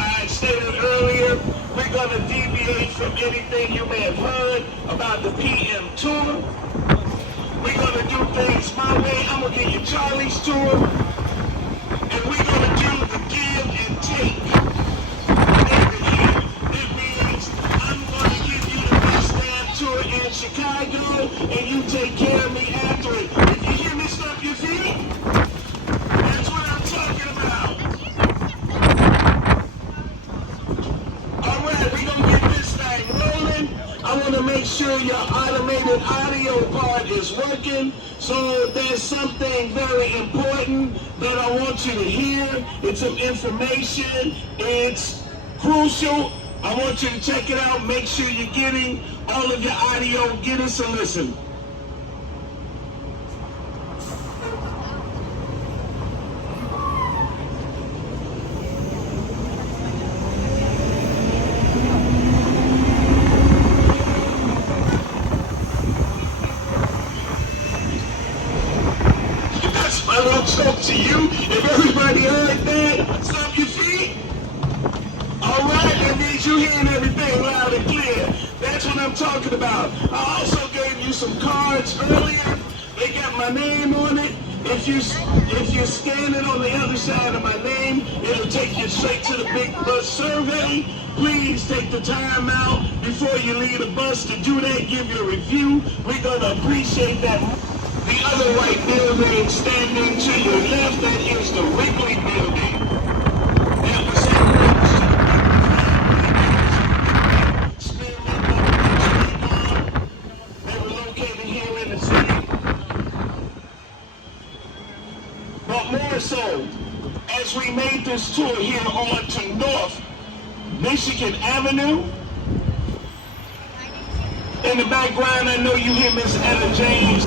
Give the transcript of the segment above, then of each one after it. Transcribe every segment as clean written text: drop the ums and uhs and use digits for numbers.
I stated earlier, we're going to deviate from anything you may have heard about the PM tour. We're going to do things my way. I'm going to give you Charlie's tour. And we're going to do the give and take. It means I'm going to give you the best damn tour in Chicago, and you take care of me after it. If you hear me stomp your feet, that's what I'm talking about. All right, we're going to get this thing rolling. I want to make sure your automated audio part is working. So there's something very important that I want you to hear. It's some information. It's crucial. I want you to check it out. Make sure you're getting all of your audio. Get us a listen. I don't talk to you. If everybody heard that, stop your feet. All right, that means you're hearing everything loud and clear. That's what I'm talking about. I also gave you some cards earlier. They got my name on it. If you're standing on the other side of my name, it'll take you straight to the Big Bus Survey. Please take the time out before you leave the bus to do that. Give your review. We're going to appreciate that. The other white building standing to your left, that is the Wrigley Building. That was they were located here in the city. But more so, as we made this tour here on to North Michigan Avenue, in the background, I know you hear Miss Etta James.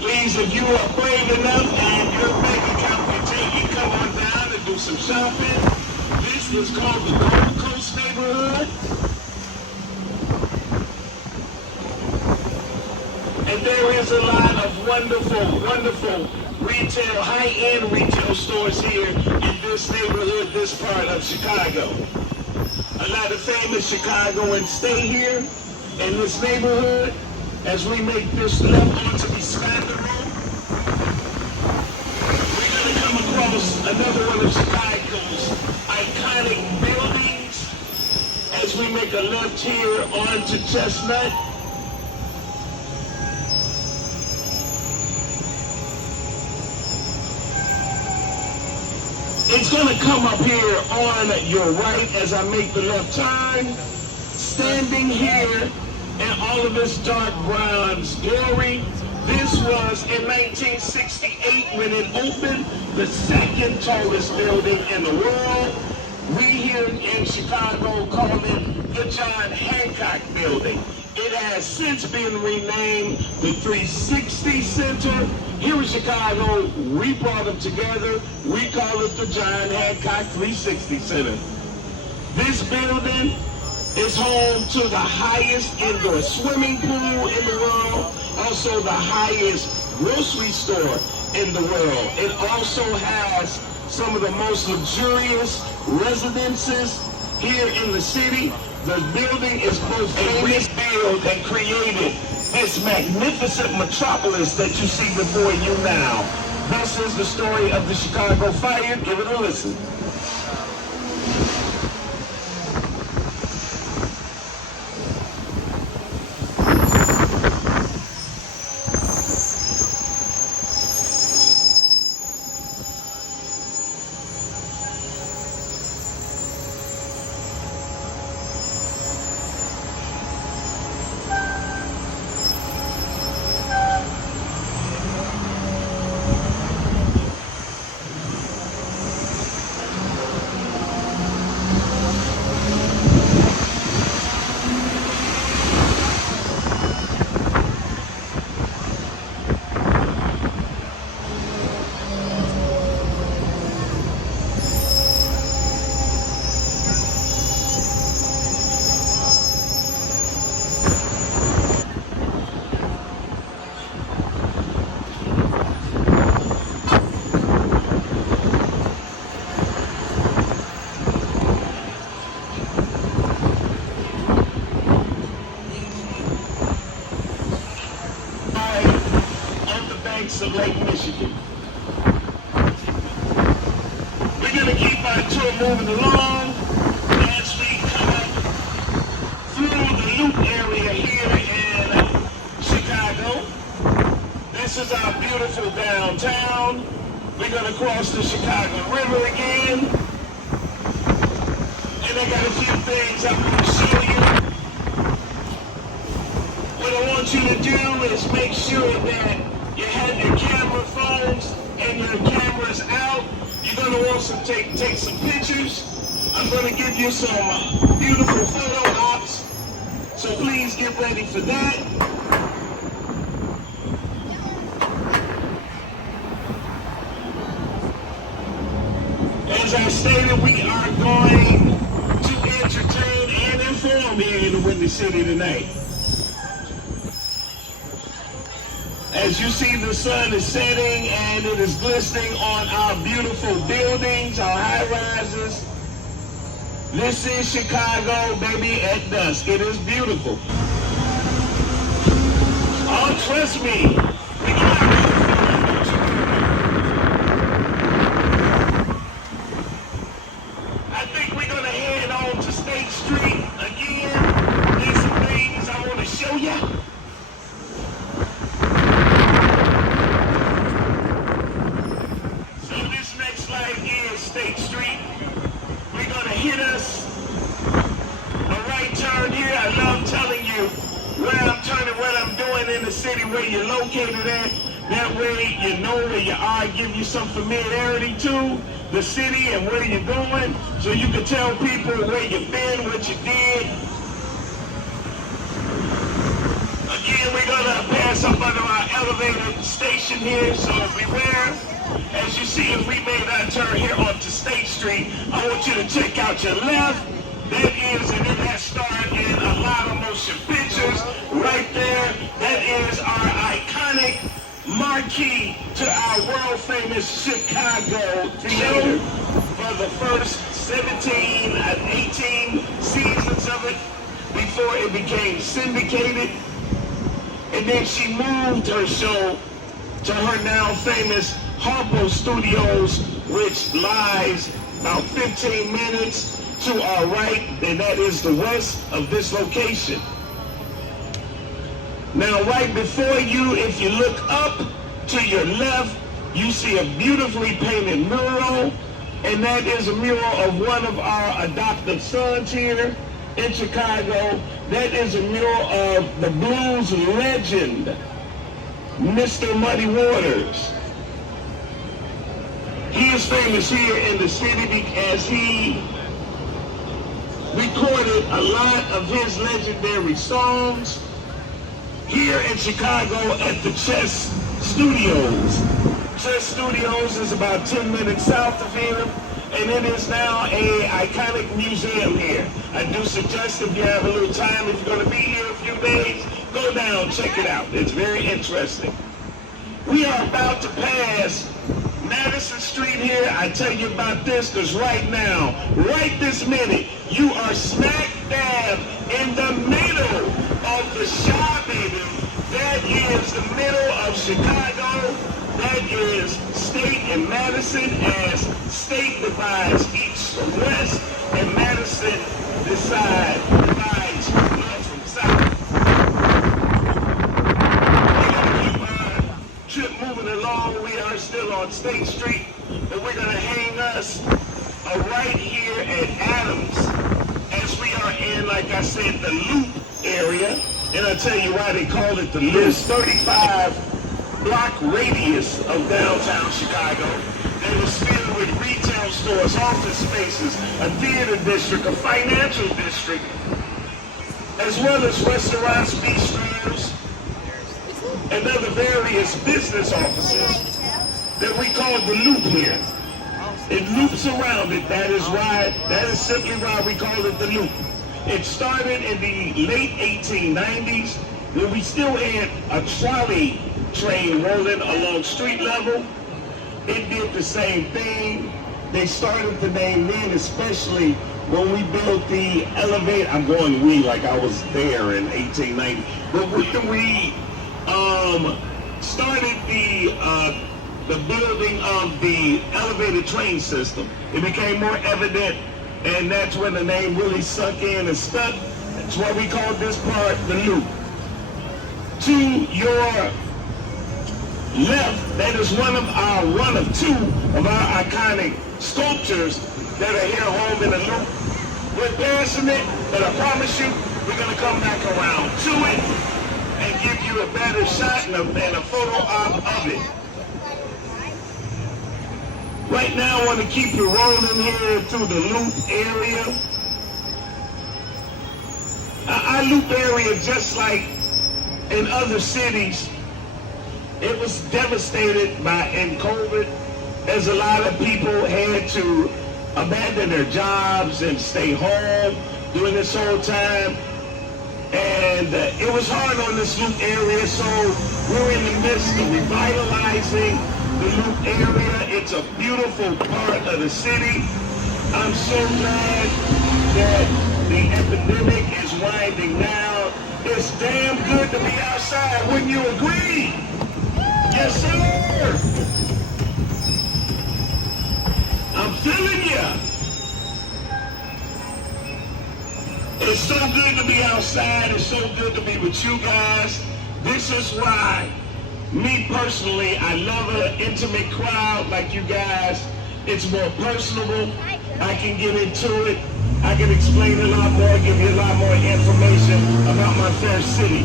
Please, if you are brave enough and your bank account can take you, come on down and do some shopping. This is called the Gold Coast neighborhood. And there is a lot of wonderful, wonderful retail, high-end retail stores here in this neighborhood, this part of Chicago. A lot of famous Chicagoans stay here in this neighborhood. As we make this left onto the Skyler Road, we're going to come across another one of Chicago's iconic buildings as we make a left here onto Chestnut. It's going to come up here on your right as I make the left turn. Standing here in all of this dark bronze glory. This was in 1968 when it opened, the second tallest building in the world. We here in Chicago call it the John Hancock Building. It has since been renamed the 360 Center. Here in Chicago, we brought them together. We call it the John Hancock 360 Center. This building is home to the highest indoor swimming pool in the world, also the highest grocery store in the world. It also has some of the most luxurious residences here in the city. The building is both famous build that created this magnificent metropolis that you see before you now. This is the story of the Chicago Fire. Give it a listen. banks of Lake Michigan. We're going to keep our tour moving along as we come up through the Loop area here in Chicago. This is our beautiful downtown. We're going to cross the Chicago River again. And I got a few things I'm going to show you. What I want you to do is make sure that you have your camera phones and your cameras out. You're going to want to take some pictures. I'm going to give you some beautiful photo ops. So please get ready for that. As I stated, we are going to entertain and inform here in the Windy City tonight. As you see, the sun is setting and it is glistening on our beautiful buildings, our high-rises. This is Chicago, baby, at dusk. It is beautiful. Oh, trust me, we got it. I think we're going to head on to State Street again. There's some things I want to show you. State Street. We're going to hit us a right turn here. I love telling you where I'm turning, what I'm doing in the city, where you're located at. That way you know where you are, give you some familiarity to the city and where you're going, so you can tell people where you've been, what you did. Again, we're going to pass up under our elevated station here, so beware. As you see, if we made that turn here onto State Street, I want you to check out your left. That is, and it has starred in a lot of motion pictures. Right there, that is our iconic marquee to our world-famous Chicago Theater. For the first 17 and 18 seasons of it, before it became syndicated. And then she moved her show to her now famous Harpo Studios, which lies about 15 minutes to our right, and that is the west of this location. Now, right before you, if you look up to your left, you see a beautifully painted mural, and that is a mural of one of our adopted sons here in Chicago. That is a mural of the blues legend, Mr. Muddy Waters. He is famous here in the city because he recorded a lot of his legendary songs here in Chicago at the Chess Studios. Chess Studios is about 10 minutes south of here, and it is now an iconic museum here. I do suggest if you have a little time, if you're going to be here a few days, go down, check it out. It's very interesting. We are about to pass Madison Street here. I tell you about this because right now, right this minute, you are smack dab in the middle of the Shaw, baby. That is the middle of Chicago. That is State and Madison, as State divides east from west, and Madison divides north from south. Trip moving along. We are still on State Street, but we're going to hang us right here at Adams, as we are in, like I said, the Loop area. And I'll tell you why they call it the Loop. There's 35-block radius of downtown Chicago that is filled with retail stores, office spaces, a theater district, a financial district, as well as restaurants, bistros, and other various business offices that we call the Loop here. It loops around it. That is simply why we call it the Loop. It started in the late 1890s when we still had a trolley train rolling along street level. It did the same thing. They started the name then, especially when we built the elevator. I'm going we like I was there in 1890. But when we started the building of the elevated train system. It became more evident, and that's when the name really sunk in and stuck. That's why we call this part the loop. To your left, that is one of two of our iconic sculptures that are here home in the loop. We're passing it, but I promise you, we're gonna come back around to it and give you a better shot and a photo op of it. Right now, I want to keep you rolling here through the loop area. Our loop area, just like in other cities, it was devastated in COVID, as a lot of people had to abandon their jobs and stay home during this whole time. And it was hard on this loop area, so we're in the midst of revitalizing the loop area. It's a beautiful part of the city. I'm so glad that the epidemic is winding down. It's damn good to be outside, wouldn't you agree? Yes, sir. I'm feeling ya. It's so good to be outside. It's so good to be with you guys. This is why, me personally, I love an intimate crowd like you guys. It's more personable. I can get into it. I can explain a lot more, give you a lot more information about my fair city.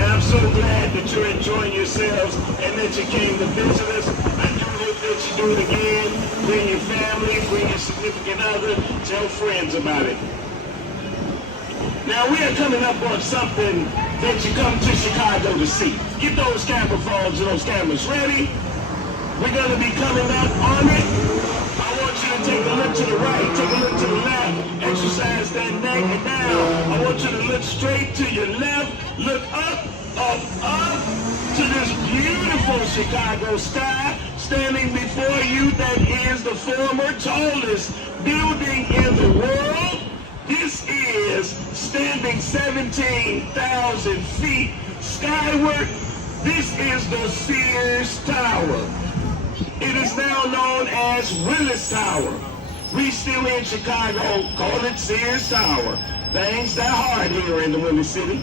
And I'm so glad that you're enjoying yourselves and that you came to visit us. I do hope that you do it again. Bring your family, bring your significant other, tell friends about it. Now, we are coming up on something that you come to Chicago to see. Get those camera phones and those cameras ready. We're going to be coming up on it. I want you to take a look to the right, take a look to the left, exercise that neck and down. I want you to look straight to your left, look up to this beautiful Chicago sky. Standing before you, that is the former tallest building in the world. This is standing 17,000 feet skyward. This is the Sears Tower. It is now known as Willis Tower. We still in Chicago call it Sears Tower. Things that hard here in the Windy City.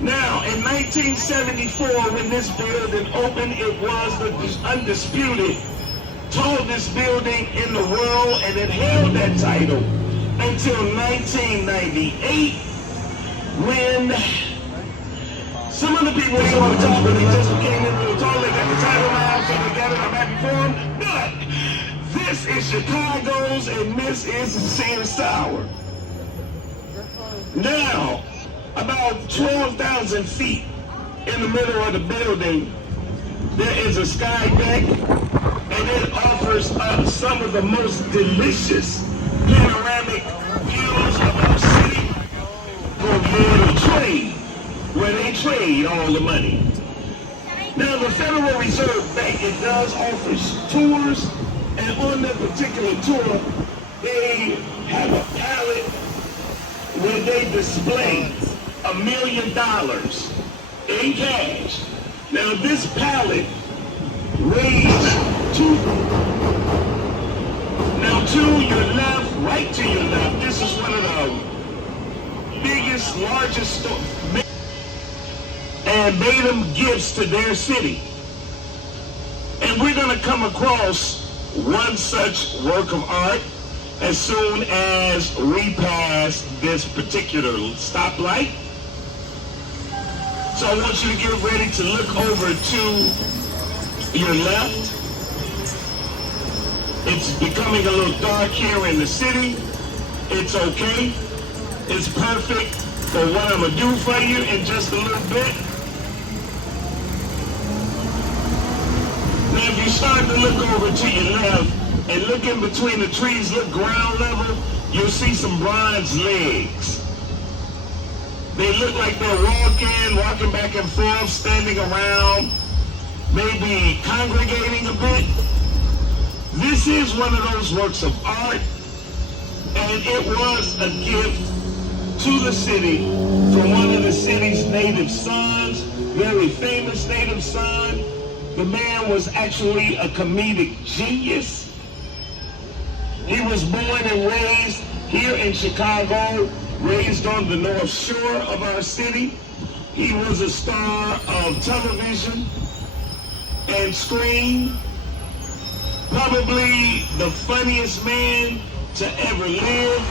Now, in 1974, when this building opened, it was the undisputed tallest building in the world, and it held that title until 1998, when some of the people didn't want to talk, but they just came in a little tall. They got the title now, so they got it. I'm happy for them. But this is Chicago's, and this is the Sears Tower. Now, about 12,000 feet in the middle of the building, there is a sky deck, and it offers up some of the most delicious panoramic views of our city for Board of Trade, where they trade all the money. Now, the Federal Reserve Bank, it does offer tours, and on that particular tour, they have a pallet where they display $1 million in cash. Now, this pallet weighs to your left, right to your left, this is one of the biggest, largest stores, and made them gifts to their city. And we're going to come across one such work of art as soon as we pass this particular stoplight. So I want you to get ready to look over to your left. It's becoming a little dark here in the city. It's okay. It's perfect for what I'm gonna do for you in just a little bit. Now, if you start to look over to your left and look in between the trees, look ground level, you'll see some bronze legs. They look like they're walking back and forth, standing around, maybe congregating a bit. This is one of those works of art, and it was a gift to the city from one of the city's native sons, very Dallas native son. The man was actually a comedic genius. He was born and raised here in Chicago, raised on the North Shore of our city. He was a star of television and screen. Probably the funniest man to ever live.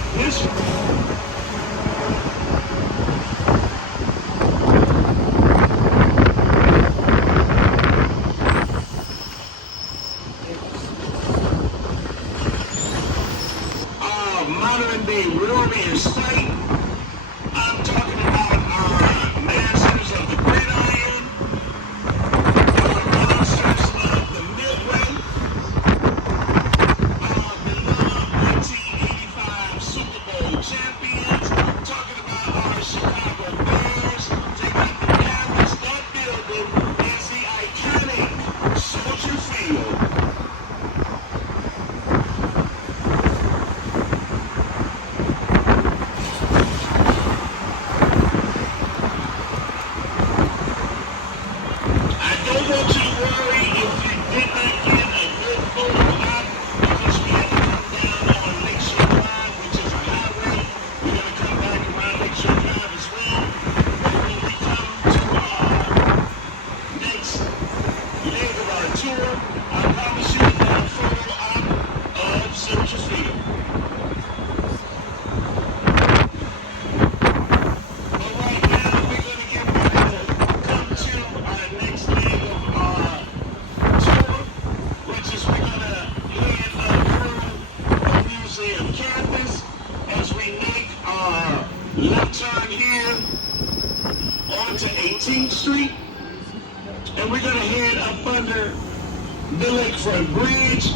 Modern day warriors fight. I'm talking about our masters of the gridiron, our monsters of the midway, our beloved 1985 Super Bowl champions. Talking about our Chicago Bears. Taking the Paris. That building is the iconic Soldier Field. Left turn here onto 18th Street, and we're going to head up under the Lakefront Bridge.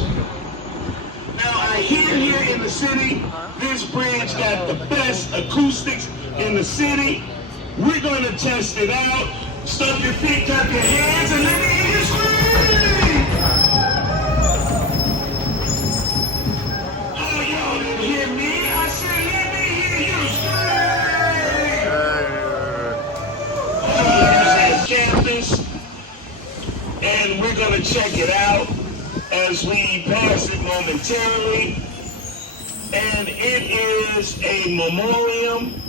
Now, I hear here in the city, this bridge got the best acoustics in the city. We're going to test it out. Stomp your feet, clap your hands, and let me hear you scream! Oh, y'all didn't hear me. I said, let me hear you scream! Campus, and we're going to check it out as we pass it momentarily. And it is a memoriam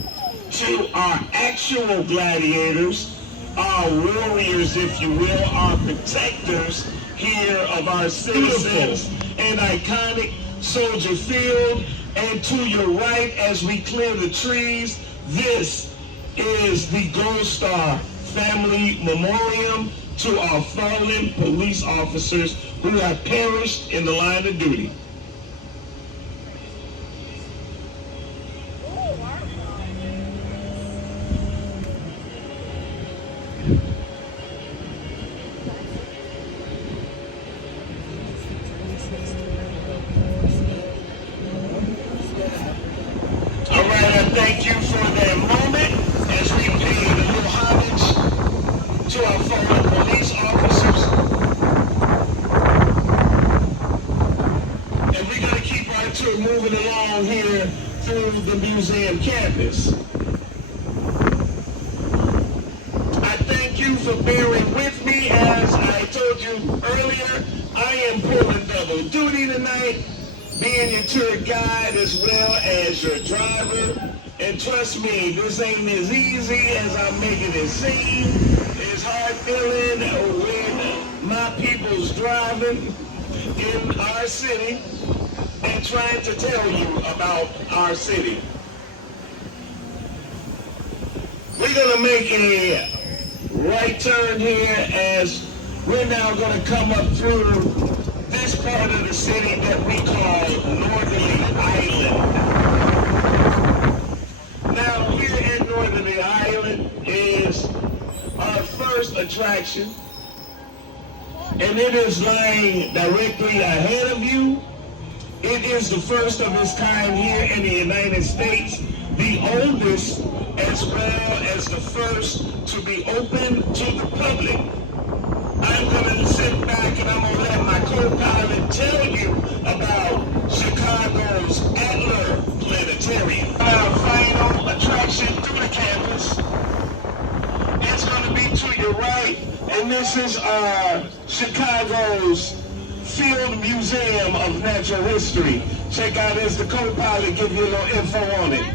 to our actual gladiators, our warriors, if you will, our protectors here of our citizens and iconic Soldier Field. And to your right, as we clear the trees, this is the Gold Star Family Memoriam to our fallen police officers who have perished in the line of duty. All right, I thank you for that moment as we pay a little homage to our fallen police officers. And we're going to keep our tour moving along here through the museum campus. I thank you for bearing with me. As I told you earlier, I am pulling double duty tonight, being your tour guide as well as your driver. And trust me, this ain't as easy as I'm making it seem. It's hard feeling when my people's driving in our city and trying to tell you about our city. We're going to make a right turn here as we're now going to come up through this part of the city that we call Northerly Island. Now, here in Northerly Island is our first attraction, and it is lying directly ahead of you. It is the first of its kind here in the United States, the oldest as well as the first to be open to the public. I'm going to sit back and I'm going to let my co-pilot tell you about Chicago's Adler Planetarium. Our final attraction through the campus, it's going to be to your right, and this is Chicago's Field Museum of Natural History. Check out as the co-pilot give you a little info on it.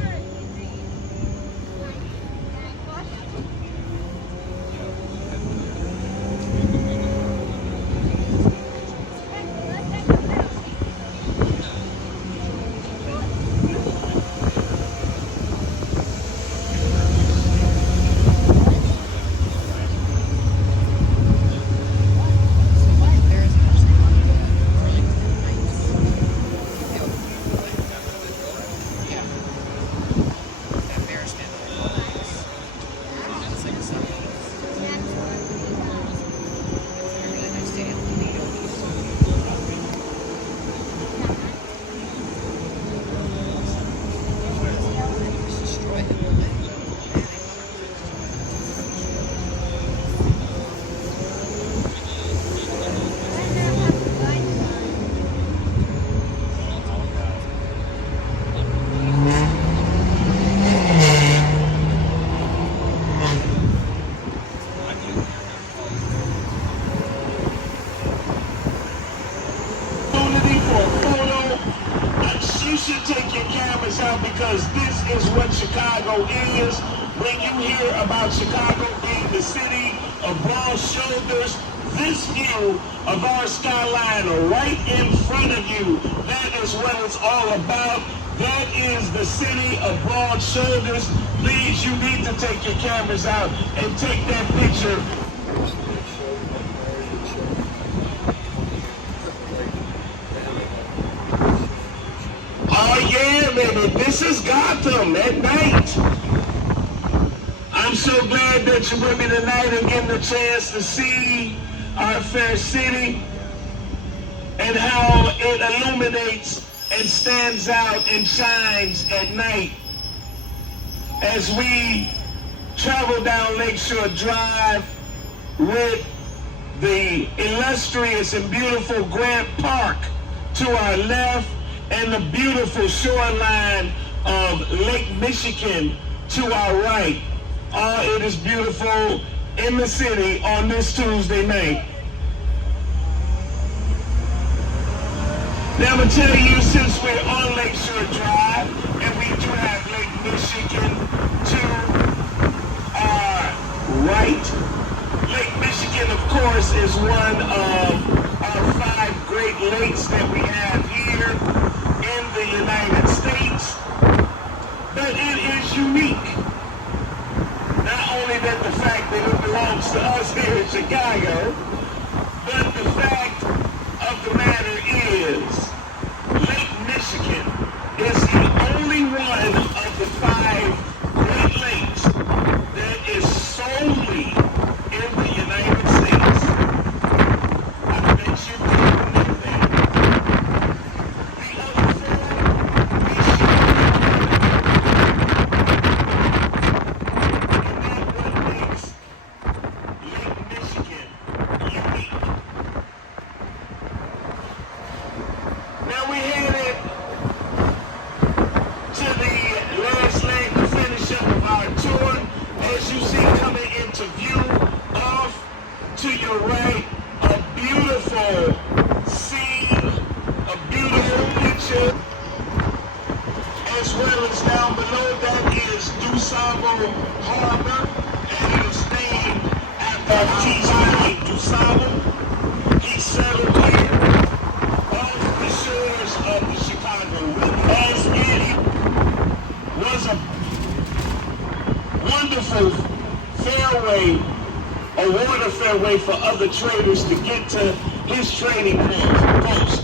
You should take your cameras out, because this is what Chicago is. When you hear about Chicago being the city of broad shoulders, this view of our skyline right in front of you, that is what it's all about. That is the city of broad shoulders. Please, you need to take your cameras out and take that picture. Oh yeah, baby, this is Gotham at night. I'm so glad that you're with me tonight and getting the chance to see our fair city and how it illuminates and stands out and shines at night. As we travel down Lakeshore Drive with the illustrious and beautiful Grant Park to our left, and the beautiful shoreline of Lake Michigan to our right. It is beautiful in the city on this Tuesday night. Now I'm going to tell you, since we're on Lakeshore Drive, and we do have Lake Michigan to our right. Lake Michigan, of course, is one of our 5 Great Lakes that we have here in the United States, but it is unique. Not only that the fact that it belongs to us here in Chicago, but the fact of the matter is Lake Michigan is the only one of the 5 Great Lakes that is solely in the United States. I bet you didn't know that. To your right, a beautiful scene, a beautiful picture, as well as down below that is DuSable Harbor, and it is named after T.J. DuSable. He settled here off the shores of the Chicago River, as it was a wonderful fairway, a water fairway for other traders to get to his trading post.